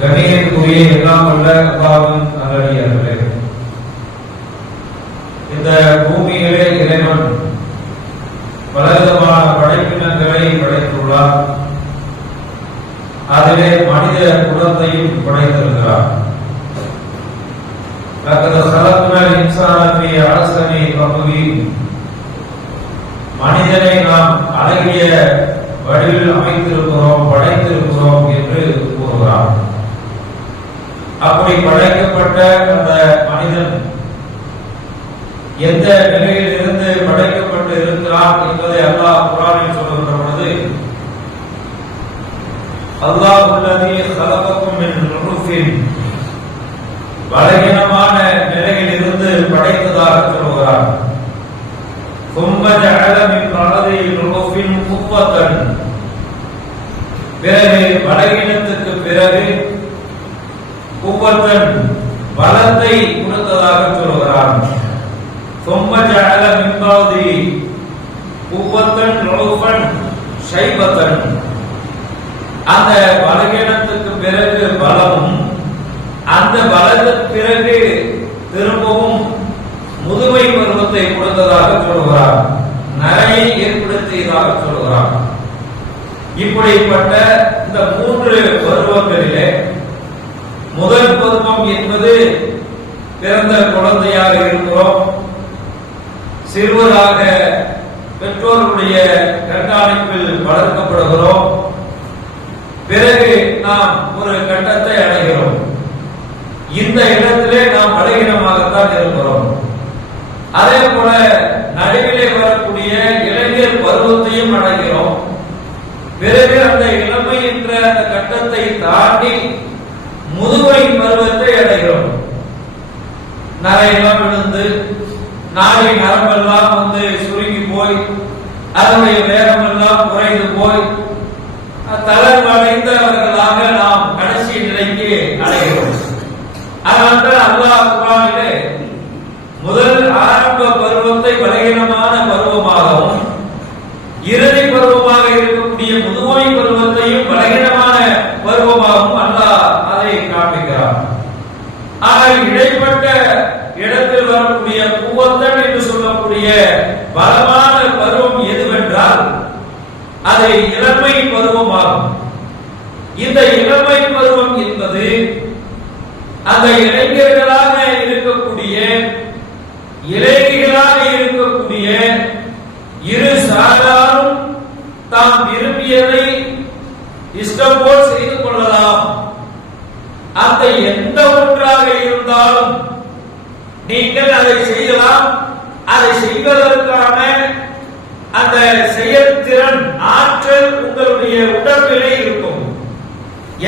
கண்ணியத்துக்குரிய எல்லாம் வல்ல அல்லாஹ்வின் நல்லடியார்களே, இந்த பூமியிலே இறைவன் பலவிதமான படைப்பினங்களை படைத்துள்ளார். அதிலே மனித குலத்தையும் படைத்திருக்கிறார். மனிதனை நாம் அழகிய வடிவில் அமைத்திருக்கிறோம், படைத்திருக்கிறோம் என்று கூறுகிறார். அப்படி படைக்கப்பட்ட அந்த மனிதன் எந்த நிலையில் இருந்து படைக்கப்பட்டு இருக்கிறான் என்பதை அல்லாஹ் குர்ஆனில் சொல்லுகிற பொழுது, அல்லாஹ் அல்லதீ ഖலகக்கும் மின் நுத்ஃபின், பலகீனமான நிலையில் இருந்து படைத்ததாக சொல்கிறார். ثم جعل من بعد نطف قوة, பிறகு பலகீனத்துக்கு பிறகு குவத்தன் பலத்தை கொடுத்ததாக சொல்கிறார். ثم جعل من بعد قوة ضعفا شيبة, அந்த பலகீனத்துக்கு பிறகு பலமும், அந்த பலத்துக்கு பிறகு திரும்பவும் முதுமை பருவத்தை கொடுத்ததாக சொல்கிறார். நரையை ஏற்படுத்தியதாக சொல்கிறார். இப்படிப்பட்ட இந்த மூன்று பருவங்களிலே முதல் பருவம் என்பது பிறந்த குழந்தையாக இருக்கிறோம், சிறுவராக பெற்றோருடைய கண்காணிப்பில் வளர்க்கப்படுகிறோம். பிறகு நாம் ஒரு கட்டத்தை அடைகிறோம். இந்த இடத்திலே நாம் பலகீனமாகத்தான் இருக்கிறோம். அதே போல நடுவிலே வரக்கூடிய இளைஞர் பருவத்தையும் அடைகிறோம். பிறகு அந்த இளமை என்ற அந்த கட்டத்தை தாண்டி முதுமை பருவத்தை அடைகிறோம். நரையெல்லாம் விழுந்து நாளை நரம்பெல்லாம் சுருங்கி போய் அதனுடைய வேகமெல்லாம் குறைந்து போய் தளர்வடைந்தவர்களாக நாம் கடைசி நிலைக்கு அடைகிறோம். அதனால் அல்லாஹ் குர்ஆனிலே முதல் ஆரம்ப பருவத்தை பலகீனமான பருவமாகவும், இறுதி பருவமாக இருக்கக்கூடிய முதுமை பருவத்தையும் பலகீனமான பருவமாகவும் அல்லாஹ் அதை காண்பிக்கிறார். ஆனால் இடைப்பட்ட இடத்தில் வரக்கூடிய குவத்தன் என்று சொல்லக்கூடிய பலமான பருவம் எதுவென்றால் அதை இளமை பருவமாகும். இந்த இளமை பருவம் என்பது அந்த இளைஞர்களாக இருக்கக்கூடிய, இளைஞர்களாக இருக்கக்கூடிய இரு சாராரும் தாம் விரும்பியதை இஷ்டம் போல் செய்து கொள்ளலாம். அந்த எந்த ஒன்றாக இருந்தாலும் நீங்கள் அதை செய்யலாம். அதை செய்வதற்கான அந்த செயல்திறன், ஆற்றல் உங்களுடைய உடம்பிலே இருக்கும்.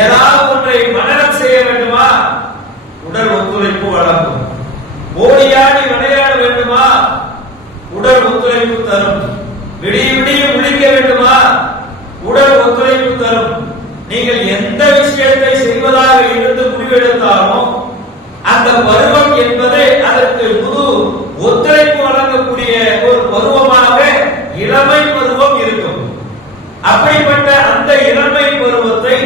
ஏதாவது ஒன்றை மனனம் செய்ய வேண்டுமா, உடல் ஒத்துழைப்பு வழங்கும். ஓடியாடி விளையாட வேண்டுமா, உடல் ஒத்துழைப்பு தரும். விடிய விடிய விழிக்க வேண்டுமா, உடல் ஒத்துழைப்பு தரும். நீங்கள் எந்த விஷயத்தை செய்வதாக இருந்து முடிவெடுத்தாலும் அந்த பருவம் என்பது அதற்கு முழு ஒத்துழைப்பு வழங்கக்கூடிய ஒரு பருவமாக இளமை பருவம் இருக்கும். அப்படிப்பட்ட அந்த இளமை பருவத்தை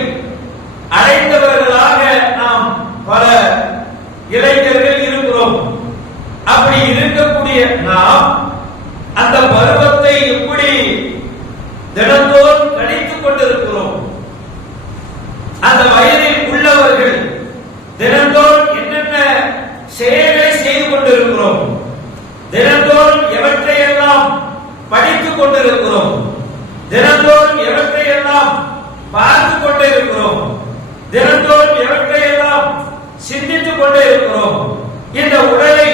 அடைந்தவர்களாக நாம் பல இளைஞர்கள் இருக்கிறோம். அப்படி இருக்கக்கூடிய நாம் அந்த பருவத்தை எப்படி தினந்தோறும் கணித்துக் கொண்டிருக்கிறோம். அந்த வயதில் உள்ளவர்கள் தினந்தோறும் என்னென்ன செயலை செய்து கொண்டிருக்கிறோம், தினந்தோறும் எவற்றையெல்லாம் படித்துக் கொண்டிருக்கிறோம், தினந்தோறும் எவற்றையெல்லாம் பார்த்துக் கொண்டே இருக்கிறோம், தினந்தோறும் எவற்றையெல்லாம் சிந்தித்துக் கொண்டே இருக்கிறோம். இந்த உடலை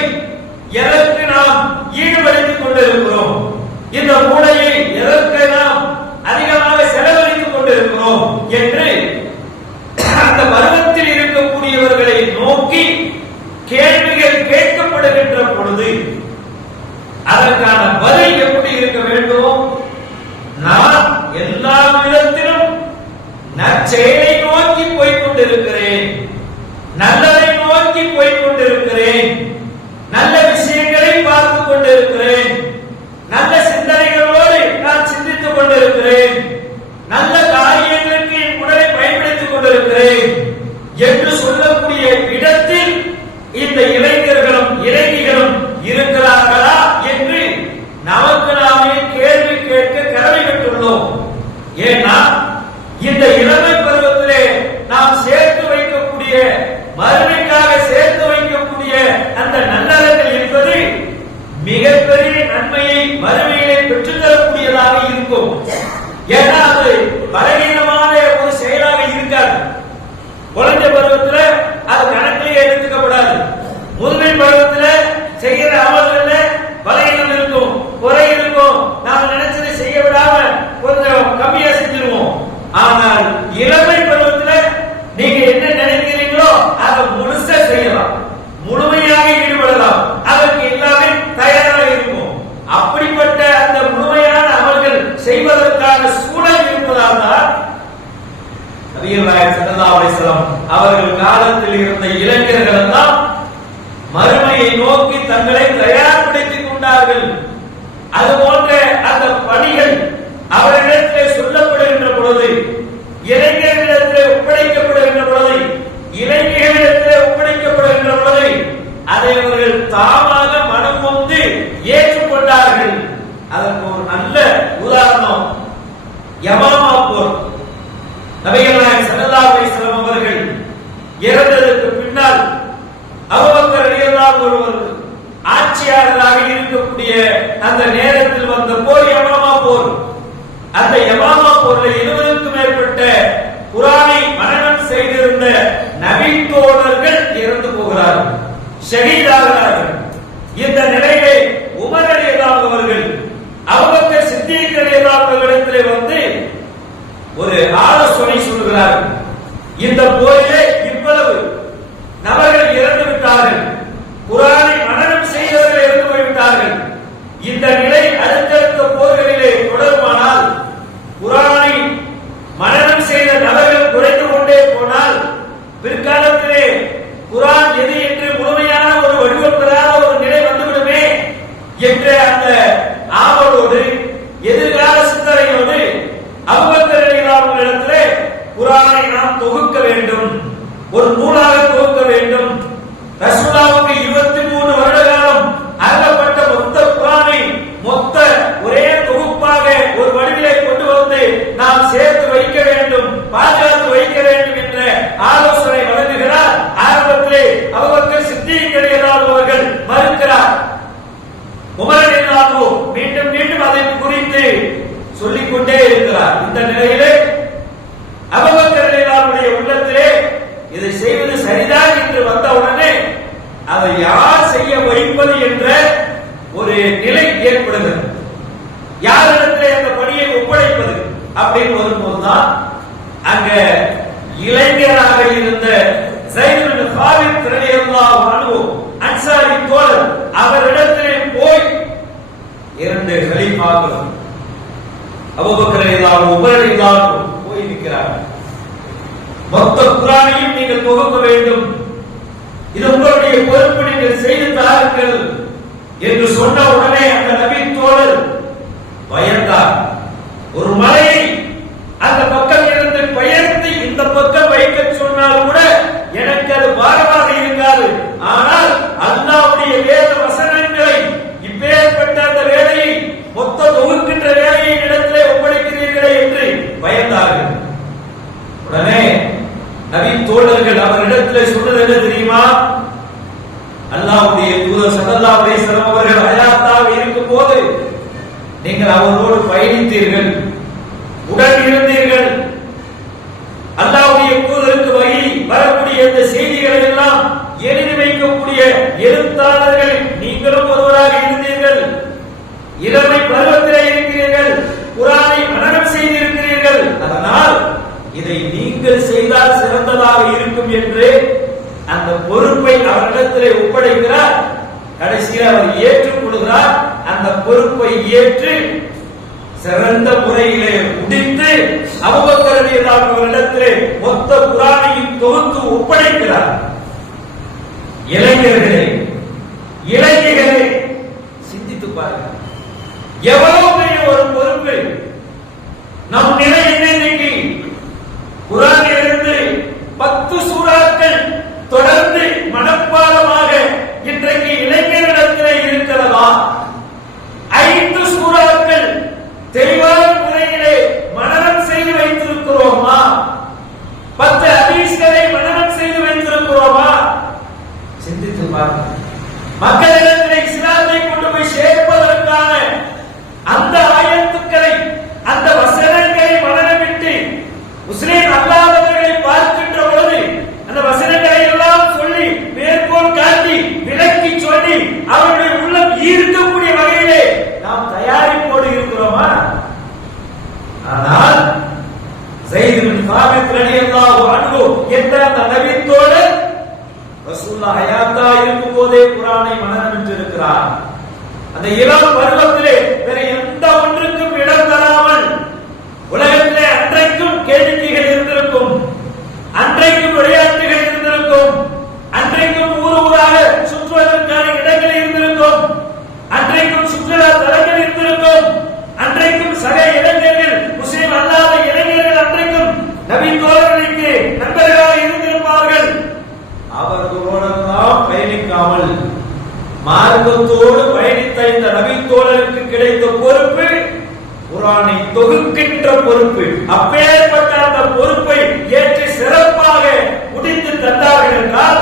எதற்கு நாம் ஈடுபடுத்திக் கொண்டிருக்கிறோம், இந்த மூளையை எதற்கு நாம் அதிகமாக செலவழித்துக் கொண்டிருக்கிறோம் என்று அந்த பருவத்தில் இருக்கக்கூடியவர்களை நோக்கி கேள்விகள் கேட்கப்படுகின்ற பொழுது அதற்கான பதில் எப்படி இருக்க வேண்டும்? நான் எல்லா விதத்திலும் நற்செயலை நோக்கி போய்கொண்டிருக்கிறேன், நல்லதை நோக்கி போய்கொண்டிருக்கிறேன், நல்ல விஷயங்களை பார்த்துக் கொண்டிருக்கிறேன், நல்ல சிந்தனைகளோடு நான் சிந்தித்துக் கொண்டிருக்கிறேன், நல்ல காரியங்களுக்கு என் உடலை பயன்படுத்திக் கொண்டிருக்கிறேன் என்று சொல்லக்கூடிய இடத்தில் இந்த இளைஞர்களும் இளைஞர்களும் இருக்கிறார்களா என்று நமக்கு நாமே கேள்வி கேட்க கடமைப்பட்டுள்ளோம். ஏன்னா இந்த இளமை பருவத்திலே நாம் சேர்த்து வைக்கக்கூடிய மறுமைக்காக சேர்த்து வைக்கக்கூடிய அந்த நல்லறங்கள் என்பது மிகப்பெரிய நன்மையை மறுமையிலே பெற்றுத்தரக்கூடியதாக இருக்கும். ஏன்னா அது பலவீனமான ஒரு செயலாக இருக்காது. குழந்தை பருவத்தில் அது கணக்கிலேயே எடுத்துக்கப்படாது. முதுமை பருவத்தில் செய்கிற அமல்கள்ல பலவீனம் இருக்கும், குறை இருக்கும். நாம் நினைச்சதை செய்ய விடாம கொஞ்சம் கம்மியா செஞ்சிருவோம். ஆனால் இளமை பருவத்தில் நீங்க என்ன நினைக்கிறீங்களோ அதை முழுசா செய்யலாம், முழுமையாக ஈடுபடலாம், அதற்கு எல்லாமே தயாராக இருக்கும். அப்படிப்பட்ட அந்த முழுமையான அமல்கள் செய்வதற்கான சூழல் இருப்பதால் தான் நபிகள் நாயகம் ஸல்லல்லாஹு அலைஹி வஸல்லம் அவர்கள் காலத்தில் இருந்த இளைஞர்கள் எல்லாம் மறுமையை நோக்கி தங்களை தயார்படுத்திக் கொண்டார்கள். அதுபோன்ற அந்த பணிகள் அவர்களிடத்திலே சொல்லப்படுகின்ற பொழுது, இளைஞர்களிடத்திலே ஒப்படைக்கப்படுகின்ற பொழுது, இளைஞர்களிடத்திலே ஒப்படைக்கப்படுகின்ற பொழுது அதை அவர்கள் தாமாக மனம் வந்து ஏற்றுக்கொண்டார்கள். அதற்கு ஒரு நல்ல உதாரணம் யமாமா போர். நபிகள் நாயகம் ஸல்லல்லாஹு அலைஹி வஸல்லம் அவர்கள் இறந்ததற்கு பின்னால் அபூபக்கர் ரலியல்லாஹு அன்ஹு ஆட்சியாளராக இருக்கக்கூடிய அந்த நேரத்தில் வந்த போர் யமாமா போர். அந்த யமாமா போர்ல 20க்கும் மேற்பட்ட குர்ஆனை மனனம் செய்திருந்த நபி தோழர்கள் இறந்து போகிறார்கள், ஷஹீதாகிறார்கள். இந்த நிலையிலே உமர் ரலியல்லாஹு அவர்கள் அபூபக்கர் சித்தீக் ரலியல்லாஹு அவர்களிடத்திலே வந்து ஒரு ஆலோசனை சொல்கிறார்கள். இந்த போரிலே இவ்வளவு நபர்கள் இறந்து விட்டார்கள், குர்ஆனை மனனம் செய்தவர்கள் இறந்து போய்விட்டார்கள். இந்த நிலை அடுத்தடுத்த போர்களிலே தொடருமானால், குர்ஆனை மனனம் செய்த நபர்கள் குறைந்து கொண்டே போனால், பிற்காலத்திலே குர்ஆன் எது என்று முழுமையான ஒரு வடிவம் பெறாத ஒரு நிலை வந்துவிடுமே என்ற அந்த ஆவலோடு எதிர்கால சிந்தனையோடு அபூபக்கர் ரலியல்லாஹு அன்ஹு இடத்திலே குர்ஆனை நாம் தொகுக்க வேண்டும், ஒரு நூலாக தொகுக்க வேண்டும். ரசூலுல்லாஹ்வுக்கு 23 வருட காலம் அருளப்பட்ட மொத்த குர்ஆனை மொத்த ஒரே தொகுப்பாக ஒரு வடிவிலே கொண்டு வந்து நாம் சேர்த்து வைக்க வேண்டும், பாதுகாத்து வைக்க வேண்டும் என்ற ஆலோசனை வழங்குகிறார். ஆரம்பத்திலே அபூபக்கர் சித்தீக் ரலியல்லாஹு அவர்கள் மறுக்கிறார். உமர் ரலியல்லாஹு மீண்டும் மீண்டும் அதை குறித்து சொல்லிக் கொண்டே இருக்கிறார். இந்த நிலையிலே அபூபக்கர் ரலியல்லாஹுடைய உள்ளத்திலே இதை செய்வது சரிதான் என்று வந்தவுடனே அதை யார் செய்ய வைப்பது என்ற ஒரு நிலை ஏற்படுகிறது. யாரிடத்திலே அந்த பணியை ஒப்படைப்பது அப்படின்னு வரும்போதுதான் அங்க இளைஞராக இருந்த ஸைத் பின் காலித் ரலியல்லாஹு அன்ஹு அன்சாரி தோழர் அவரிடத்திலே போய் 2 கலீஃபாக்கள் அபூபக்கர் ரலியல்லாஹு உமர் ரலியல்லாஹு போய் நிற்கிறார்கள். மொத்த குர்ஆனையும் நீங்கள் தொகுக்க வேண்டும், இது உங்களுடைய பொறுப்பு, நீங்கள் செய்து தாருங்கள் என்று சொன்ன உடனே அந்த நபி தோழர் பயந்தார். ஒரு மலையை அந்த பக்கம் இருந்து பெயர்த்து இந்த பக்கம் வைக்க சொன்னால் கூட எனக்கு அது பாரமாக இருக்காது. ஆனால் அல்லாஹ்வுடைய வேத வசனங்களை இப்பேற்பட்ட அந்த வேலையை மொத்த தொகுக்கின்ற வேலையை இடத்திலே ஒப்படைக்கிறீர்களே என்று பயந்தார்கள். உடனே நபி தோழர்கள் அவரிடத்திலே சொன்னது என்ன தெரியுமா? அல்லாஹ்வுடைய தூதர் ஸல்லல்லாஹு அலைஹி வஸல்லம் அவர்கள் ஹயாத்தாக இருக்கும் போது நீங்கள் அவரோடு பயணித்தீர்கள், உடன் இருந்தீர்கள். அல்லாஹ்வுடைய தூதருக்கு வகி வரக்கூடிய இந்த செய்திகளை எல்லாம் எழுதி வைக்கக்கூடிய எழுத்தாளர்கள் நீங்களும் ஒருவராக இருந்தீர்கள். இளமை பருவத்திலே இருக்கிறீர்கள், குர்ஆனை மனனம் செய்திருக்கிறீர்கள். அதனால் இதை நீங்கள் செய்தால் சிறந்ததாக இருக்கும் என்று அந்த பொறுப்பை அவரிடத்திலே ஒப்படைக்கிறார். கடைசியில் அவர் ஏற்றுக்கொள்கிறார். அந்த பொறுப்பை ஏற்று சிறந்த முறையிலே முடித்து அபூபக்கர் ரலியல்லாஹு அவரிடத்திலே மொத்த குர்ஆனையும் தொகுத்து ஒப்படைக்கிறார். இளைஞர்களே, இளைஞர்களே சிந்தித்து பாருங்கள், எவ்வளவு பெரிய ஒரு பொறுப்பு. நம் நிலை என்ன? இன்னைக்கு குர்ஆனிலிருந்து 10 சூறாக்கள் குர்ஆனை மனனம் என்றிருக்கிறார். அந்த இளம் பருவத்திலே வேற எந்த ஒன்றுக்கும் இடம் தராமல் உலகத்திலே அன்றைக்கும் கேளிக்கைகள் இருந்திருக்கும், அன்றைக்கும் விளையாட்டுகள் இருந்திருக்கும், அன்றைக்கும் ஊராக சுற்றுவதற்கான இடங்கள் இருந்திருக்கும், அன்றைக்கும் சுற்றுலா தலங்கள் இருந்திருக்கும், அன்றைக்கும் சக இளைஞர்கள் முஸ்லிம் அல்லாத இளைஞர்கள் அன்றைக்கும் நபி தோழர்களுக்கு நண்பர்களாக இருந்திருப்பார்கள். அவர்களோடெல்லாம் பயணிக்காமல் மார்க்கத்தோடு பயணித்த இந்த நபி தோழருக்கு கிடைத்த பொறுப்பு குர்ஆனை தொகுக்கின்ற பொறுப்பு. அப்பேற்பட்ட அந்த பொறுப்பை ஏற்று சிறப்பாக முடித்து தந்தார்கள் என்றால்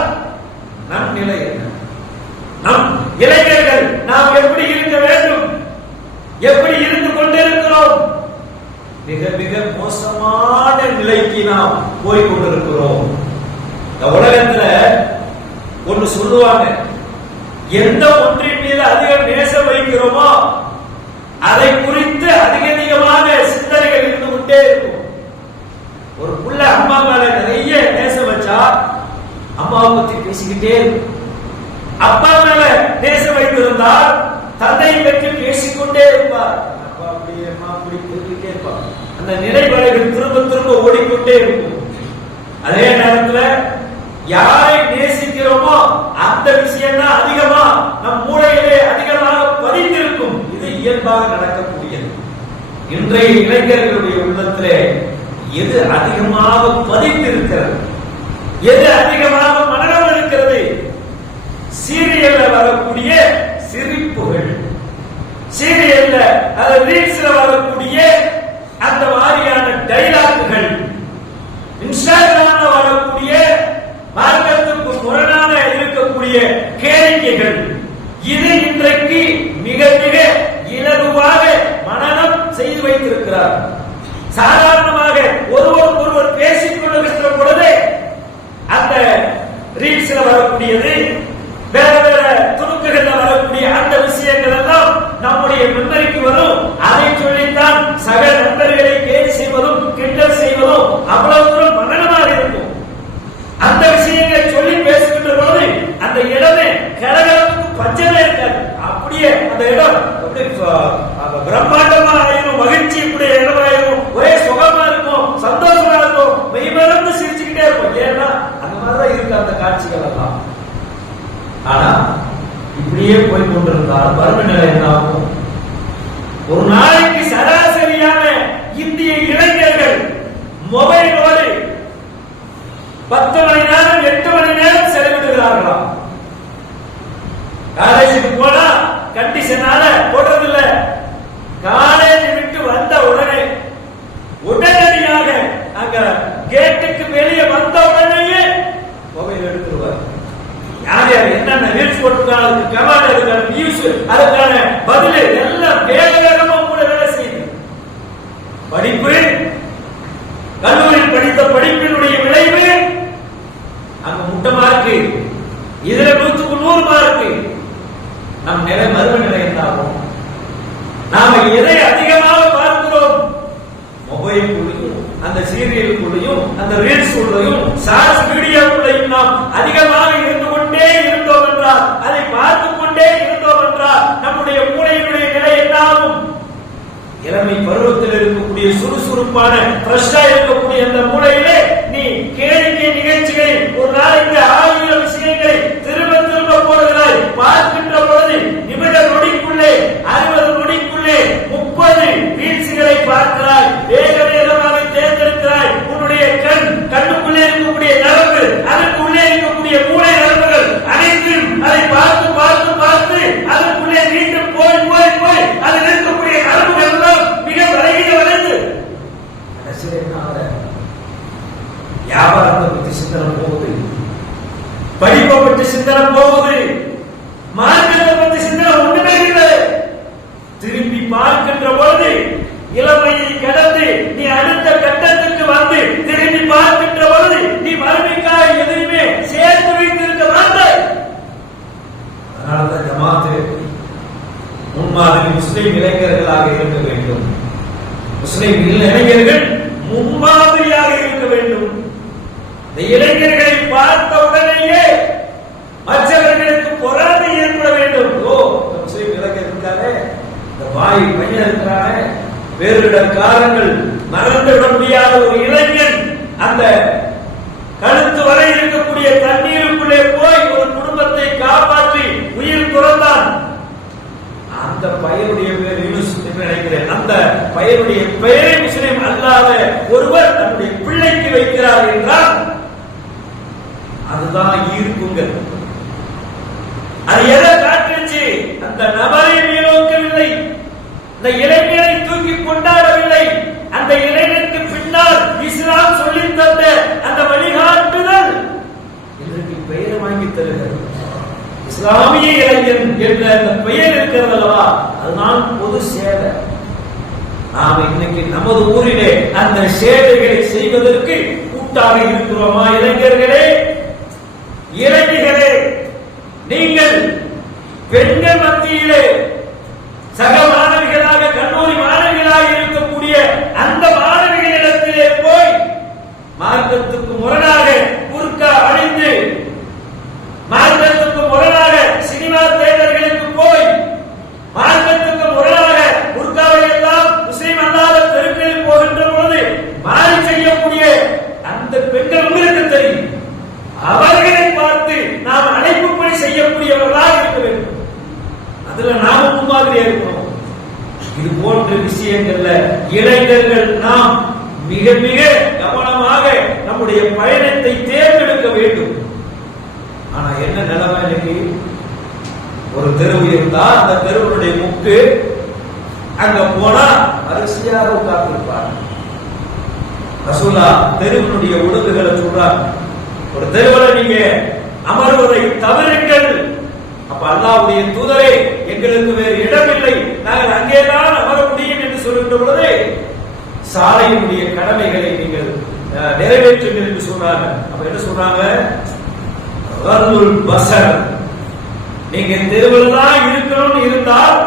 நம் நிலை என்ன? நம் இளைஞர்கள் நாம் எப்படி இருக்க வேண்டும், எப்படி இருந்து கொண்டிருக்கிறோம்? மிக மிக மோசமான நிலைக்கு நாம் போய் கொண்டிருக்கிறோம். இந்த உலகத்துல ஒன்று சொல்லுவாங்க, எந்த ஒன்றின் மீது அதிக நேசம் வைக்கிறோமோ அதை குறித்து அதிகமான சிந்தனைகள் இருந்து கொண்டே இருக்கும். ஒரு புள்ள அம்மா மேல நிறைய நேசம் வச்சா அம்மாவை பத்தி பேசிக்கிட்டே இருக்கும். அப்பா மேல நேசம் வைத்திருந்தால் தந்தையை பற்றி பேசிக்கொண்டே இருப்பார். அப்பா அப்படி அம்மா அப்படி பேசிக்கிட்டே இருப்பார். அந்த நினைவலைகள் திரும்ப திரும்ப ஓடிக்கொண்டே இருக்கும். அதே நேரத்துல யாரை நேசிக்கிறோமோ அந்த விஷயம் தான் அதிகமா நம் மூளையிலே அதிகமாக பதிந்திருக்கும். இது இயல்பாக நடக்கக்கூடியது. இன்றைய இளைஞர்களுடைய உள்ளத்திலே எது அதிகமாக பதிந்திருக்கிறது, எது அதிகமாக மனநலம் இருக்கிறது? சீரியல்ல வரக்கூடிய சிரிப்புகள், சீரியல்ல ரீல்ஸ்ல வரக்கூடிய அந்த மாதிரியான டைலாக்குகள், இன்ஸ்டாகிராம்ல வரக்கூடிய மார்க்கத்துக்கு முரணாக இருக்கக்கூடிய கேளிக்கைகள், இது இன்றைக்கு மிக மிக இலகுவாக மனனம் செய்து வைத்திருக்கிறார். சாதாரணமாக ஒருவர் பேசிக் கொள்ளுகின்ற பொழுது அந்த ரீல்ஸ்ல வரக்கூடியது, வேற வேற துணுக்குகள்ல வரக்கூடிய அந்த விஷயங்கள் எல்லாம் நம்முடைய மெமரிக்கு வரும். அதை சொல்லித்தான் சக நண்பர்களை கேலி செய்வதும் கிண்டல் செய்வதும் அவ்வளவு தூரம் மனநமாக இருக்கும். அந்த விஷயங்களை சொல்லி பேசுகின்ற போது அந்த இடமே கரகரப்புக்கு பஞ்சமே இருக்காது. அப்படியே அந்த இடம் பிரம்மாண்டமா ஆயிரும், மகிழ்ச்சியுடைய இடமாயிரும், ஒரே சுகமா இருக்கும், சந்தோஷமா இருக்கும், மெய்மறந்து சிரிச்சுக்கிட்டே இருக்கும். ஏன்னா அந்த மாதிரிதான் இருக்கு அந்த காட்சிகள் எல்லாம். ஆனா இப்படியே போய் கொண்டிருந்தால் வறுமை நிலை என்ன ஆகும்? ஒரு நாளைக்கு சராசரியான இந்திய இளைஞர்கள் மொபைலோடு 10 மணி நேரம் 8 மணி நேரம் செலவிடுகிறார்களாம். காலேஜுக்கு போனா கண்டிஷனால போடுறதில்ல. காலேஜ் விட்டு வந்த உடனடியாக அங்க கேட்டுக்கு வெளியே வந்த உடனேயே மொபைல் எடுத்துருவார். யார் யார் என்னென்ன ரீல்ஸ் போட்டுருக்காங்க, அதுக்கு கமெண்ட், அதுக்கான நியூஸ், அதுக்கான பதில் எல்லாம் வேக வேகமா கூட வேலை செய்யுது. படிப்பு, கல்லூரியில் படித்த படிப்பினுடைய விளைவு அங்க முட்டை மார்க்கு, இதுல 100க்கு 100 மார்க்கு. நம் நிலை மறுமை நிலை என்னாகும்? நாம எதை அதிகமாக பார்க்கிறோம்? மொபைல் குள்ளையும் அந்த சீரியல் குள்ளையும் அந்த ரீல்ஸ் குள்ளையும் ஷார்ட்ஸ் வீடியோக்குள்ளையும் நாம் அதிகமாக இருந்து கொண்டே இருந்தோம் என்றால், அதை பார்த்துக் கொண்டே இருந்தோம் என்றால் நம்முடைய மூளையினுடைய நிலை என்னாகும்? இளமை பருவத்தில் இருக்கக்கூடிய சுறுசுறுப்பான ஃப்ரெஷ்ஷா இருக்கக்கூடிய அந்த மூளையிலே நீ கேளிக்கை நிகழ்ச்சிகளை ஒரு நாளைக்கு 1000 விஷயங்களை திரும்ப திரும்ப போடுகிறாய். பார்க்கின்ற பொழுது நிமிட நொடிக்குள்ளே 60 நொடிக்குள்ளே 30 ரீல்ஸ்களை பார்க்கிறாய். வேக வேகமாக தேர்ந்தெடுக்கிறாய். உன்னுடைய கண்ணுக்குள்ளே இருக்கக்கூடிய நரம்பு, அதற்குள்ளே இருக்கக்கூடிய மூளை நரம்புகள் அனைத்தும் அதை பார்த்து பார்த்து பார்த்து அதற்குள்ளே மீண்டும் போய் போய் போய் அதில் இருக்கக்கூடிய நரம்புகள் எல்லாம் மிக விலகிய வளர்ந்து வியாபாரத்தை பற்றி சிந்தனை போகுது, படிப்பை பற்றி சிந்தனை போகுது, மார்க்கத்தை பற்றி சிந்தனை ஒன்றுமே இல்லை. திரும்பி பார்க்கின்ற பொழுது இளமையை கடந்து நீ அடுத்த கட்டத்துக்கு வந்து திரும்பி பார்க்கின்ற பொழுது நீ மறுமைக்காக எதுவுமே சேர்த்து வைத்திருக்க மாட்டாய். அதனால்தான் ஜமாத்து முன்மாதிரி முஸ்லிம் இளைஞர்களாக இருக்க வேண்டும். முஸ்லிம் இளைஞர்கள் முன்மாதிரியாக இருக்க வேண்டும். இந்த இளைஞர்களை பார்த்த உடனேயே மற்றவர்களுக்கு பொறாமை இருக்கிறானே, வேறுடக்காரங்கள் மறந்துவிட முடியாத ஒரு இளைஞன் அந்த கழுத்து வரை இருக்கக்கூடிய தண்ணீருக்குள்ளே போய் ஒரு குடும்பத்தை காப்பாற்றி உயிர் துறந்தான். அந்த பையனுடைய பேர் யூனுஸ் என்று நினைக்கிறேன். அந்த பையனுடைய பெயரை முஸ்லிம் அல்லாத ஒருவர் தன்னுடைய பிள்ளைக்கு வைக்கிறார் என்றால் அதுதான் ஈர்ப்புங்கள். அது எதை காட்டுச்சு? அந்த நபரை மேலோக்கவில்லை, அந்த இளைஞரை தூக்கி கொண்டாடவில்லை. அந்த இளைஞருக்கு பின்னால் இஸ்லாம் சொல்லித் தந்த அந்த வழிகாட்டுதல் இன்றைக்கு பெயரை வாங்கி தருகிறது. இஸ்லாமிய இளைஞன் என்ற அந்த பெயர் இருக்கிறது அல்லவா, அதுதான் பொது சேவை. நாம் இன்னைக்கு நமது ஊரிலே அந்த சேவைகளை செய்வதற்கு கூட்டாக இருக்கிறோமா? இளைஞர்களே, இளைஞர்களே, நீங்கள் பெண்கள் மத்தியிலே சக மாணவிகளாக கல்லூரி மாணவிகளாக இருக்கக்கூடிய அந்த மாணவிகளிடத்திலே போய் மார்க்கத்துக்கு முரணாக புர்கா அணிந்து, மார்க்கத்துக்கு முரணாக சினிமா தேட்டர்களுக்கு போய், மார்க்கத்துக்கு முரணாக புர்காவை எல்லாம் முஸ்லிம் அல்லாத தெருக்களில் போகின்ற பொழுது மாறி செய்யக்கூடிய அந்த பெண்கள் உங்களுக்கு தெரியும். அவர்களை பார்த்து நாம் அழைப்புப்படி செய்யக்கூடியவர்களாக இருக்க வேண்டும். அதுல நாம முன்மாதிரியா இருக்கிறோம். இது போன்ற விஷயங்கள்ல இளைஞர்கள் நாம் மிக மிக கவனமாக நம்முடைய பயணத்தை தேர்ந்தெடுக்க வேண்டும். ஆனா என்ன நிலைமை இன்னைக்கு? ஒரு தெருவு இருந்தா அந்த தெருவுடைய முக்கு அங்க போனா வரிசையாக உட்கார்ந்திருப்பார். ரசூலா தெருவினுடைய ஒழுங்குகளை சொல்றார். ஒரு தெருவில் நீங்க அமர்வதை தவறுங்கள். அப்ப அல்லாஹ்வுடைய தூதரே, எங்களுக்கு வேறு இடமில்லை, நாங்கள் அங்கேதான் அமர முடியும் என்று சொல்கின்ற பொழுது சாலையினுடைய கடமைகளை நீங்கள் நிறைவேற்றுங்கள் என்று சொல்றாங்க. அப்ப என்ன சொல்றாங்க? பசர், நீங்க தெருவில் தான் இருக்கணும்னு இருந்தால்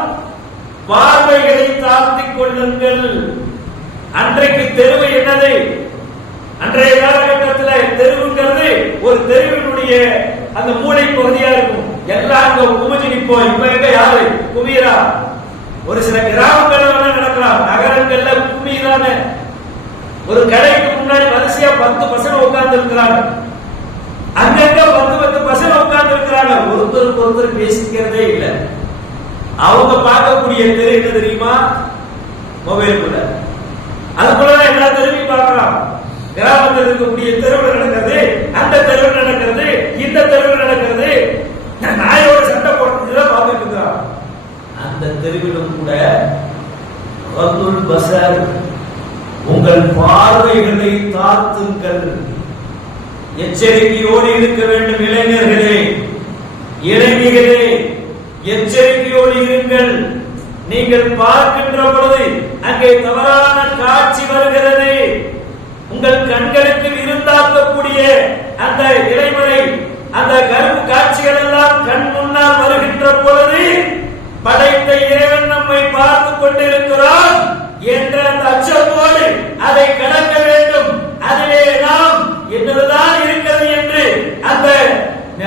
பார்வைகளை தாழ்த்திக் கொள்ளுங்கள். அன்றைக்கு தெருவு என்னது? அன்றைய காலகட்டத்தில் தெருவுங்கிறது ஒரு தெருவினுடைய அந்த மூளை பகுதியா இருக்கும். எல்லாம் அங்க குமிஞ்சு நிற்போம். இப்ப எங்க யாரு குமிரா? ஒரு சில கிராமங்கள் நடக்கலாம், நகரங்கள்ல குமிதான ஒரு கடைக்கு முன்னாடி வரிசையா 10 பசங்க உட்கார்ந்து இருக்கிறாங்க. அங்கங்க 10 பசங்க உட்கார்ந்து இருக்கிறாங்க. ஒருத்தருக்கு ஒருத்தர் பேசிக்கிறதே இல்லை. அவங்க பார்க்கக்கூடிய தெரு என்ன தெரியுமா? மொபைலுக்குள்ள. அதுக்குள்ள எல்லா தெருவையும் பார்க்கலாம். கிராமத்தில் இருக்கக்கூடிய தெருவில் நடக்கிறது, அந்த தெருவில் நடக்கிறது, இந்த தெருவில் நடக்கிறது, நாயோட சண்டை போட்டு பார்த்துட்டு இருக்கிறான். அந்த தெருவிலும் கூட பசர், உங்கள் பார்வைகளை தாழ்த்துங்கள். எச்சரிக்கையோடு இருக்க வேண்டும். இளைஞர்களே, இளைஞர்களே, எச்சரிக்கையோடு இருங்கள். நீங்கள் பார்க்கின்ற பொழுது அங்கே தவறான காட்சி வருகிறது. உங்கள் கண்களுக்கு விருந்தாக்கக்கூடிய அந்த இறைமறை, அந்த கருப்பு காட்சிகள் எல்லாம் கண் முன்னால் வருகின்ற பொழுது படைத்த இறைவன் நம்மை பார்த்துக் கொண்டிருக்கிறான் என்ற அந்த அச்சத்தோடு அதை கடக்க வேண்டும். அதிலே நாம் என்னதான் இருக்கிறது என்று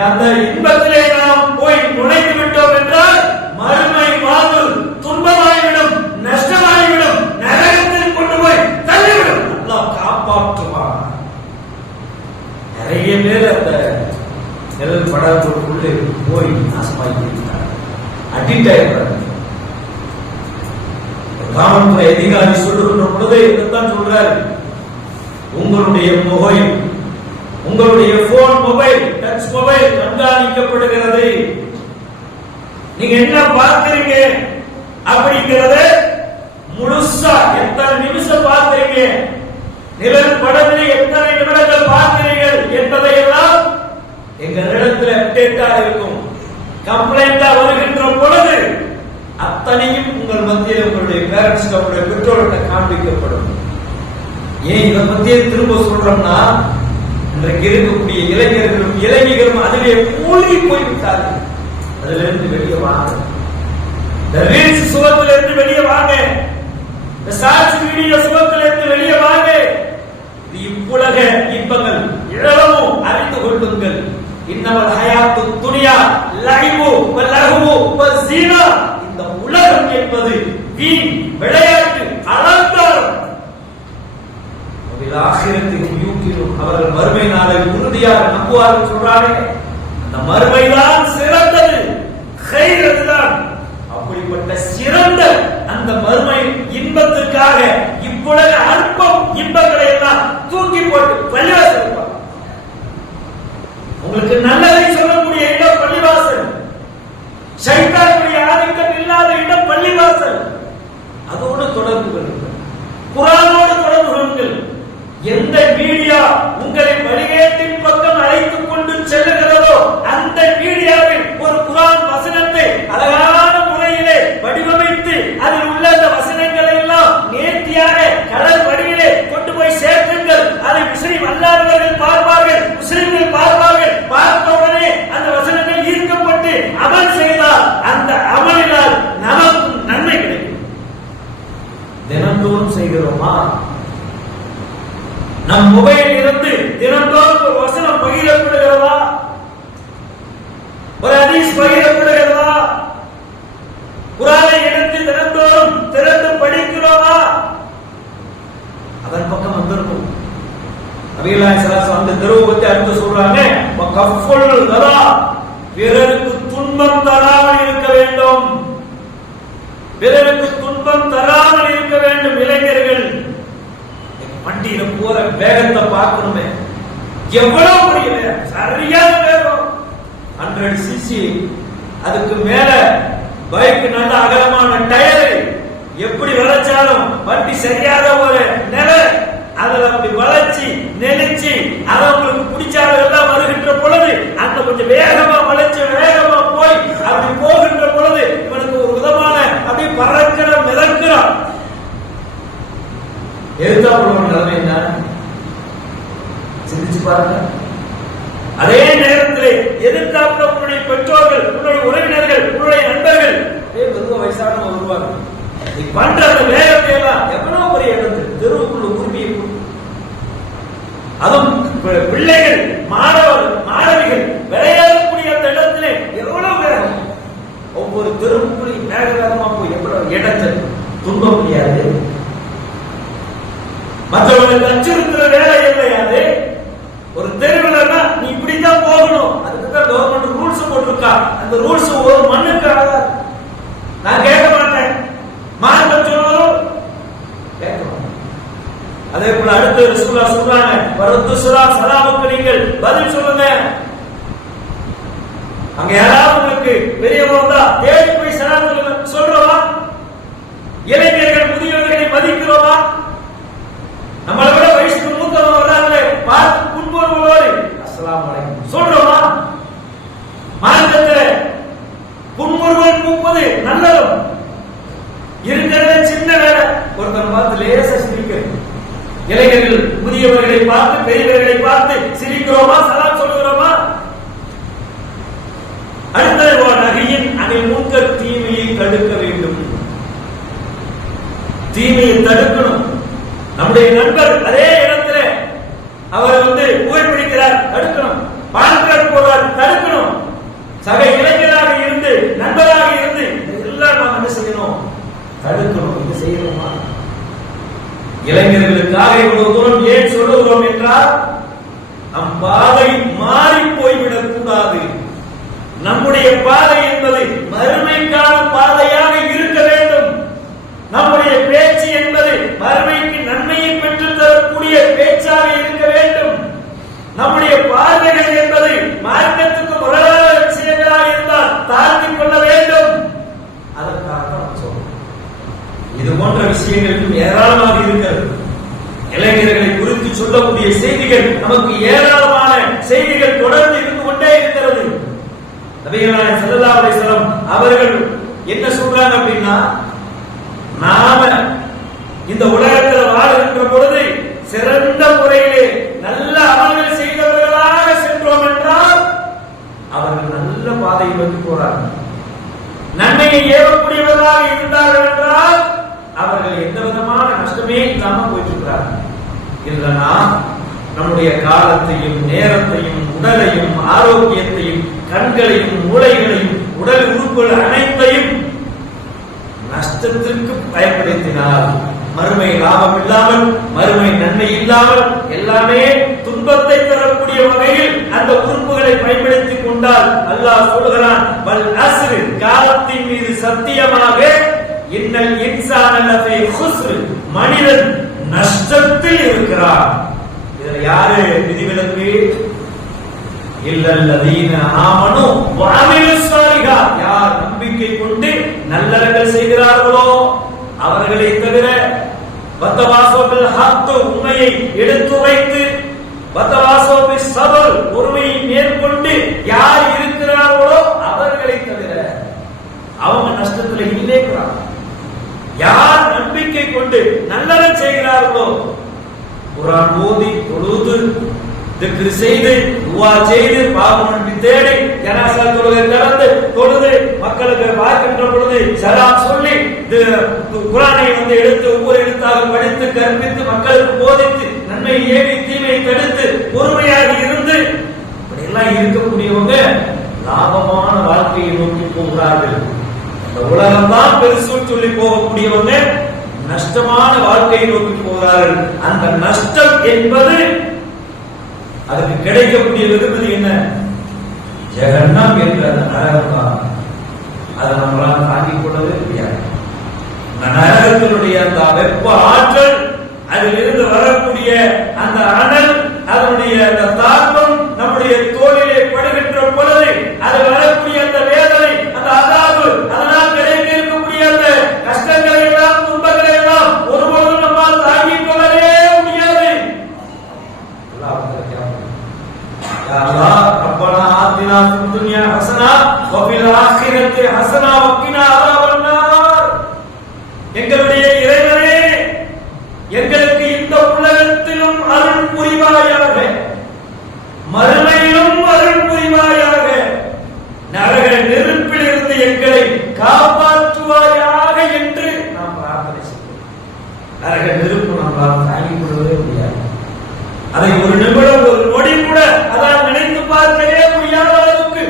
அந்த இன்பத்திலே நாம் போய் நுழைந்து விட்டோம் என்றால் மறுமை வாழ்வு துன்பமாகிவிடும், நஷ்டமாகிவிடும், நரகத்தில் கொண்டு போய் தள்ளிவிடும். அல்லாஹ் காப்பாற்றுவான். நிறைய பேர் அந்த நிழல் படத்துக்குள்ளே போய் நாசமாகிவிட்டார், அடிக்ட் ஆகிவிட்டார். காவல்துறை அதிகாரி சொல்லுகின்ற பொழுது இதைத்தான் சொல்றாரு. உங்களுடைய மொபைல், உங்களுடைய போன் மொபைல், டச் மொபைல் கண்காணிக்கப்படுகிறது. நீங்க என்ன பார்க்கிறீங்க அப்படிங்கறத முழுசா எத்தனை நிமிஷம் பார்க்கிறீங்க, நிழல் படத்தில் எத்தனை நிமிடங்கள் பார்க்கிறீர்கள் என்பதையெல்லாம் எங்களிடத்துல அப்டேட்டா இருக்கும். கம்ப்ளைண்டா வருகின்ற பொழுது அத்தனையும் உங்கள் மத்தியில் உங்களுடைய பேரண்ட்ஸ், உங்களுடைய பெற்றோர்கிட்ட காண்பிக்கப்படும். ஏன் இதை பத்தியே திரும்ப சொல்றோம்னா, இன்றைக்கு இருக்கக்கூடிய இளைஞர்களும் இளைஞர்களும் அதிலே மூழ்கி போய்விட்டார்கள். அதுல இருந்து வெளியே வாங்க. இந்த ரீல்ஸ் சுகத்துல இருந்து வெளியே வாங்க. இந்த ஷார்ட்ஸ் வீடியோ சுகத்துல இருந்து வெளியே வாங்க. இது இவ்வுலக இன்பங்கள் இழவும் அறிந்து கொள்ளுங்கள். இன்னமல் ஹயாத்து துனியா லஹ்வு வ லஹ்வு வ ஸீனா. இந்த உலகம் என்பது வீண் விளையாட்டு அலங்காரம். அவர்கள் மறுமை நாளை உறுதியாக நம்புவார்கள் சொல்றாரு. அந்த மறுமைதான் சிறந்தது, கைரதுதான். அப்படிப்பட்ட சிறந்த அந்த மறுமை இன்பத்துக்காக இப்பொழுது அற்பம் இன்பங்களை எல்லாம் தூக்கி போட்டு பள்ளிவாசல். உங்களுக்கு நல்லதை சொல்லக்கூடிய இடம் பள்ளிவாசல், சைத்தானுடைய ஆதிக்கம் இல்லாத இடம் பள்ளிவாசல். அதோடு தொடர்பு கொள்ளுங்கள், குர்ஆனோடு தொடர்பு கொள்ளுங்கள். எந்த மீடியா உங்களை வழிகேட்டின் பக்கம் அழைத்துக் கொண்டு செல்லுகிறதோ அந்த மீடியாவில் ஒரு குர்ஆன் வசனத்தை அழகான முறையிலே வடிவமைத்து அதில் உள்ள அந்த வசனங்களை எல்லாம் நேர்த்தியாக கடல் வடிவிலே கொண்டு போய் சேர்த்துங்கள். அதை முஸ்லிம் அல்லாதவர்கள் பார்ப்பார்கள், முஸ்லிம்கள் பார்ப்பார்கள். பார்த்த உடனே அந்த வசனங்கள் ஈர்க்கப்பட்டு அமல் செய்தால் அந்த அமலினால் நமக்கு நன்மை கிடைக்கும். தினந்தோறும் செய்கிறோமா? நம் மொபைலில் இருந்து தினந்தோறும் ஒரு வசனம் பகிரப்படுகிறதா? ஒரு ஹதீஸ் பகிரப்படுகிறதா? குர்ஆனை எடுத்து தினந்தோறும் திறந்து படிக்கிறோமா? அதன் பக்கம் வந்திருக்கும். நபிகள் ஸல்லல்லாஹு அந்த தெருவை பத்தி அடுத்து சொல்றாங்க, கஃபுல் தரா, பிறருக்கு துன்பம் தராமல் இருக்க வேண்டும். பிறருக்கு துன்பம் தராமல் இருக்க வேண்டும். இளைஞர்கள் வண்டியில போற வேகத்தை பார்க்கணுமே, எவ்வளவு பெரிய வேகம், சரியான வேகம், 100 cc. அதுக்கு மேல பைக் நல்ல அகலமான டயரு, எப்படி வளைச்சாலும் வண்டி சரியாக ஒரு நிலை, அதுல அப்படி வளைச்சி நெளிச்சு அதை உங்களுக்கு பிடிச்சாலும் வருகின்ற பொழுது அந்த கொஞ்சம் வேகமா வளைச்சு வேகமா போய் அப்படி போகின்ற பொழுது இவனுக்கு ஒரு விதமான அப்படி பறக்கிற மிதக்கிறான். எதிர்த்தாப்புல நிலைமை என்ன சிந்திச்சு பாருங்க. அதே நேரத்தில் எதிர்த்தாப்புல உங்களுடைய பெற்றோர்கள், உங்களுடைய உறவினர்கள், உங்களுடைய நண்பர்கள், வெறும் வயசான வருவாங்க. நீ பண்ற அந்த வேகத்தை எல்லாம் எவ்வளவு பெரிய இடத்துல தெருவுக்குள்ள உரிமையை, அதுவும் பிள்ளைகள், மாணவர்கள், மாணவிகள் விளையாடக்கூடிய அந்த இடத்துல எவ்வளவு வேகம், ஒவ்வொரு தெருவுக்குள்ளையும் வேக வேகமா போய் எவ்வளவு இடத்தை துன்ப முடியாது. மற்றவர்களுக்கு அச்சுறுத்துற வேலை இல்லையாது. ஒரு தெருவில் நீ இப்படித்தான் போகணும், அதுக்குதான் கவர்மெண்ட் ரூல்ஸ் போட்டிருக்கா. அந்த ரூல்ஸ் ஒரு மண்ணுக்காக நான் கேட்க மாட்டேன், மார்க்கம் சொல்லுவோம் கேட்க மாட்டேன். அதே போல அடுத்த ரசூலுல்லாஹ் சொல்றாங்க, வரத்து சுரா சலாமுக்கு நீங்கள் பதில் சொல்லுங்க. அங்க யாராவது உங்களுக்கு பெரியவங்க தேடி போய் சலாம் சொல்றோமா? இளைஞர்கள் முதியவர்களை மதிக்கிறோமா? நம்மளை விட வயசுக்கு மூத்தவங்க வர்றாங்களே, பார்த்து புன்முறுவலோடு அஸ்ஸலாமு அலைக்கும் சொல்றோமா? மார்க்கத்தில் புன்முறுவல் பூப்பது நல்லதும் இருக்கிறத சின்ன வேலை. ஒருத்தர் பார்த்து லேசா சிரிக்கிறது. இளைஞர்கள் முதியவர்களை பார்த்து பெரியவர்களை பார்த்து சிரிக்கிறோமா? சலாம் சொல்லுகிறோமா? அடுத்தது நகையின் அதில் முன்கர் தீமையை தடுக்க வேண்டும். தீமையை தடுக்கணும். நம்முடைய நண்பர் அதே இடத்துல அவர் புகைப்பிடிக்கிறார், தடுக்கணும். பால்கார் போறார், தடுக்கணும். சக இளைஞராக இருந்து நண்பராக இருந்து எல்லாம் நாம் என்ன செய்யணும்? தடுக்கணும். இது செய்யணுமா? இளைஞர்களுக்காக இவ்வளவு தூரம் ஏன் சொல்லுகிறோம் என்றால், நம் பாதை மாறி போய்விடக் கூடாது. நம்முடைய பாதை என்பது மறுமைக்கான பாதையாக இருக்க வேண்டும். நம்முடைய பேச்சு என்பது மறுமைக்கு நன்மையை பெற்றுத் தரக்கூடிய பேச்சாக இருக்க வேண்டும். நம்முடைய பார்வைகள் என்பது மார்க்கத்துக்கு முரணான விஷயங்களாக இருந்தால் தாழ்த்திக் கொள்ள வேண்டும். அதற்காக சொல்றோம். இது போன்ற விஷயங்களுக்கும் ஏராளமாக இருக்கிறது. இளைஞர்களை குறித்து சொல்லக்கூடிய செய்திகள் நமக்கு ஏராளமான செய்திகள் தொடர்ந்து இருந்து கொண்டே இருக்கிறது. நபிகள் நாயகம் ஸல்லல்லாஹு அலைஹி வஸல்லம் அவர்கள் என்ன சொல்றாங்க அப்படின்னா, நாம இந்த உலகத்தில் வாழ்கின்ற பொழுது சிறந்த முறையிலே நல்ல அமல்கள் செய்தவர்களாக சென்றோம் என்றால் அவர்கள் நல்ல பாதையை நோக்கி போறார்கள். நன்மையை ஏவக்கூடியவர்களாக இருந்தார்கள் என்றால் அவர்கள் எந்த விதமான நஷ்டமே இல்லாம போயிட்டு இருக்கிறார்கள். இல்லைன்னா நம்முடைய காலத்தையும் நேரத்தையும் உடலையும் ஆரோக்கியத்தையும் கண்களையும் மூளைகளையும் உடல் உறுப்புகள் அனைத்தையும் நஷ்டத்திற்கு பயன்படுத்தினால், மறுமை லாபம் இல்லாமல், மறுமை நன்மை இல்லாமல், எல்லாமே துன்பத்தை தரக்கூடிய வகையில் அந்த உறுப்புகளை பயன்படுத்திக் கொண்டால் அல்லாஹ் சொல்கிறான், வல் அஸ்ர், காலத்தின் மீது சத்தியமாக, இன்னல் இன்சான லஃபீ குஸ்ர், மனிதன் நஷ்டத்தில் இருக்கிறான். இதுல யாரு விதிவிலக்கு? இல்லல்லதீன ஆமனு வ அமிலுஸ் ஸாலிஹாத், யார் நம்பிக்கை கொண்டு நல்லறங்கள் செய்கிறார்களோ அவர்களை தவிர, வத்தவாஸோ பில் ஹக், உண்மையை எடுத்துரைத்து, வத்தவாஸோ பிஸ் ஸப்ர், பொறுமையை மேற்கொண்டு யார் இருக்கிறார்களோ அவர்களை தவிர அவங்க நஷ்டத்துல இல்லைங்கிறாங்க. யார் நம்பிக்கை கொண்டு நல்லறம் செய்கிறார்களோ, குர்ஆன் ஓதி, தொழுது, திக்ர் செய்து, துஆ செய்து, பாவமன்னிப்பு தேடி, ஜனாஸா தொழுகை நடந்து தொழுது, மக்களுக்கு பார்க்கின்ற பொழுது சலாம் சொல்லி, குர்ஆனை எடுத்து ஒவ்வொரு எழுத்தாக படித்து கற்பித்து மக்களுக்கு போதித்து, நன்மை ஏவி தீமையை தடுத்து பொறுமையாக இருந்து, இப்படியெல்லாம் இருக்கக்கூடியவங்க லாபமான வாழ்க்கையை நோக்கி போகிறார்கள். இந்த உலகம் தான் பெருசு சொல்லி போகக்கூடியவங்க நஷ்டமான வாழ்க்கையை நோக்கி போகிறார்கள். அந்த நஷ்டம் என்பது அதுக்கு கிடைக்கக்கூடிய வெகுமதி என்ன? ஜஹன்னம் என்ற அந்த நரகம் தான். அதை நம்மளால் தாங்கிக் கொள்ளவே முடியாது. நரகத்தினுடைய அந்த வெப்ப ஆற்றல், அதிலிருந்து வரக்கூடிய அந்த அனல், அதனுடைய அந்த தாக்கம் நம்முடைய தோளிலே படுகின்ற பொழுது அது வரக்கூடிய அந்த வேதனை, அந்த அதாபு, அதனால் கிடைக்க இருக்கக்கூடிய அந்த கஷ்டங்களை எல்லாம், துன்பங்களை எல்லாம் ஒருபோதும் நம்மால் தாங்கிக் கொள்ளவே முடியாது. ரப்பனா ஆத்தினா ஃபித் துன்யா ஹஸனா வ ஃபில் ஆখিরাতি ஹஸனா வ கினா அஸாபன்னார். எங்களுடைய இறைவனே, எங்களுக்கு இந்த உலகத்திலும் அருள் புரிவாயாக, மறுமையிலும் அருள் புரிவாயாக, நரக நெருப்பிலிருந்து எங்களை காப்பாற்றுவாயாக என்று நாம் பிரார்த்தனை செய்கிறோம். நரக நெருப்பு நம்மால் தாங்கிக் கொள்ளவே முடியாது. அதை ஒரு நிமிடம், ஒரு நொடி கூட அதான் நினைத்து பார்க்கவே முடியாத அளவுக்கு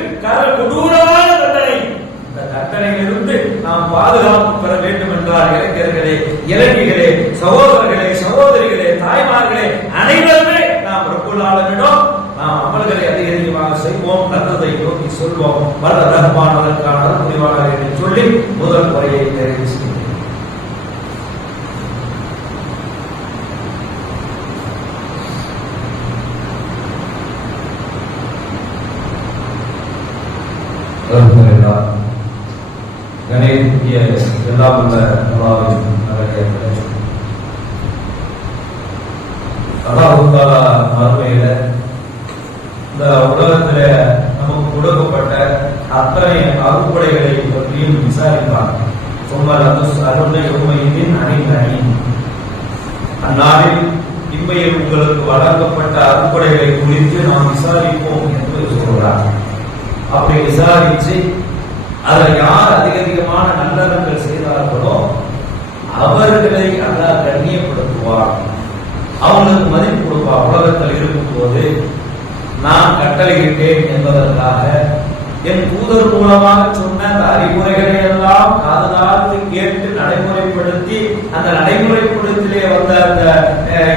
கொடூரமான தண்டனை. இந்த தண்டனையிலிருந்து நாம் பாதுகாப்பு பெற வேண்டும் என்றால் இளைஞர்களே, இளைஞர்களே, சகோதரர்களே, சகோதரிகளே, தாய்மார்களே, அனைவருமே நாம் ரப்புல் ஆலமீனிடம் நாம் அமல்களை அதிகமாக செய்வோம், நல்லதை நோக்கி சொல்வோம். வல்ல ரஹ்மான் அதற்கான அருள்புரிவானாக என்று சொல்லி முதல் முறையை நிறைவு செய்கிறேன். கணேசனுடைய எல்லாம் உள்ள அல்லாஹ்வின் நல்லடியார்களே, அல்லாஹ் தஆலா மறுமையில இந்த உலகத்துல நமக்கு கொடுக்கப்பட்ட அத்தனை அருட்கொடைகளை பற்றியும் விசாரிப்பார். சொன்னார், அருணை உண்மையின் அணி அந்நாளில் இம்மையில் உங்களுக்கு வழங்கப்பட்ட அருட்கொடைகளை குறித்து நாம் விசாரிப்போம் என்று சொல்கிறார். அப்படி விசாரிச்சு அதில் யார் அதிகமான நல்லறங்கள் செய்தார்களோ அவர்களை அல்லாஹ் கண்ணியப்படுத்துவார், அவங்களுக்கு மதிப்பு கொடுப்பார். உலகத்தில் இருக்கும் போது நான் கட்டளையிட்டேன் என்பதற்காக என் தூதர் மூலமாக சொன்ன அந்த அறிவுரைகளை எல்லாம் காதுகாத்து கேட்டு நடைமுறைப்படுத்தி, அந்த நடைமுறைப்படுத்திலே வந்த அந்த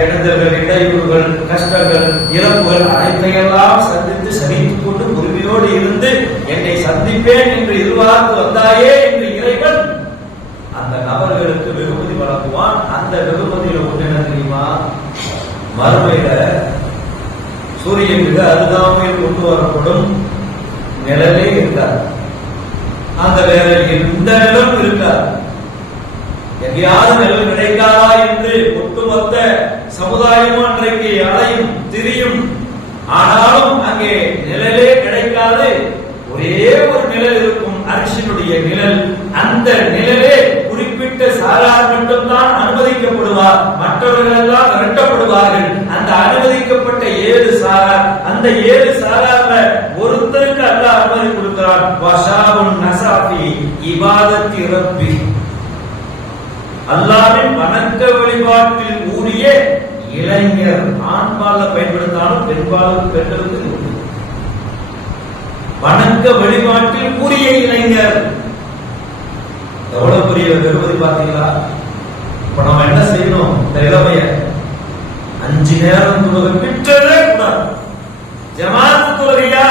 இடர்கள், இடையூறுகள், கஷ்டங்கள், இழப்புகள் அனைத்தையெல்லாம் சந்தித்து சகித்துக் கொண்டு உரிமையோடு இருந்து என்னை சந்திப்பேன் என்று எதிர்பார்த்து வந்தாயே என்று இறைவன் அந்த நபர்களுக்கு வெகுமதி வழங்குவான். அந்த வெகுமதியில ஒன்று என்ன தெரியுமா? மறுமையில சூரியனுக்கு அருகாமையில் கொண்டு வரப்படும் நிழலே இருக்காது. அந்த வேற எந்த நிலம் இருக்காது. எங்கேயாவது நிழல் கிடைக்காதா என்று ஒட்டுமொத்த சமுதாயமும் அன்றைக்கு அலையும் திரியும். ஆனாலும் அங்கே நிழலே கிடைக்காது. ஒரே ஒரு நிழல் இருக்கும், அரிசியினுடைய நிழல். அந்த நிழலே குறிப்பிட்ட சாரார் மட்டும்தான் அனுமதிக்கப்படுவார், மற்றவர்கள் எல்லாம் விரட்டப்படுவார்கள். அந்த அனுமதிக்கப்பட்ட 7 சாரார், அந்த 7 சாரார்ல ஒருத்தருக்கு அல்லாஹ் அனுமதி கொடுக்கிறான். வஷாபுன் நஸாஃபி இபாதத்தி ரப்பி, அல்லாஹ்வின் வணக்க வழிபாட்டில் ஊறிய இளைஞர். ஆண்பால பயன்படுத்தாலும் பெண்பாலுக்கு பெண்களுக்கு வணக்க வழிபாட்டில் கூறிய இளைஞர். எவ்வளவு பெரிய வெகுமதி பாத்தீங்களா? இப்ப நம்ம என்ன செய்யணும்? இந்த இளமைய 5 நேரம் தொழுகை விட்டதே கூடாது. ஜமாத்து தொழுகையா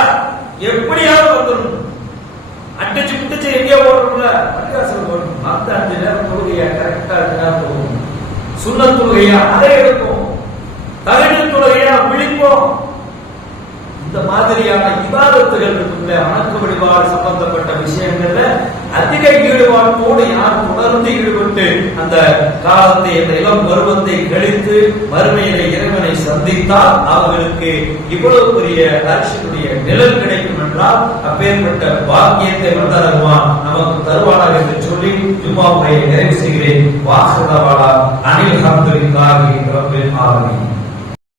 எப்படியாவது வந்துடும். அடிச்சு பிடிச்சு எங்கேயோ போடுறோம்ல, பள்ளிவாசல் போடணும். அந்த 5 நேரம் தொழுகையா கரெக்டா 5 நேரம் போகணும். சுன்னத் தொழுகையா அதை எடுப்போம். தஹஜ்ஜுத் தொழுகையா விழிப்போம். இந்த மாதிரியான இபாதத்துகள் இருக்குல்ல, வணக்க வழிபாடு சம்பந்தப்பட்ட விஷயங்கள்ல அதிக ஈடுபாட்டோடு யார் தொடர்ந்து ஈடுபட்டு அந்த காலத்தை, அந்த இளம் பருவத்தை கழித்து மறுமையிலே இறைவனை சந்தித்தால் அவர்களுக்கு இவ்வளவு பெரிய அரிசியுடைய நிழல் கிடைக்கும் என்றால் அப்பேற்பட்ட பாக்கியத்தை வந்தருவான் நமக்கு தருவானாக என்று சொல்லி ஜும்மா உரையை நிறைவு செய்கிறேன். வாசகவாளா அனில் அல்ஹம்துலில்லாஹி ரப்பில் ஆலமீன்.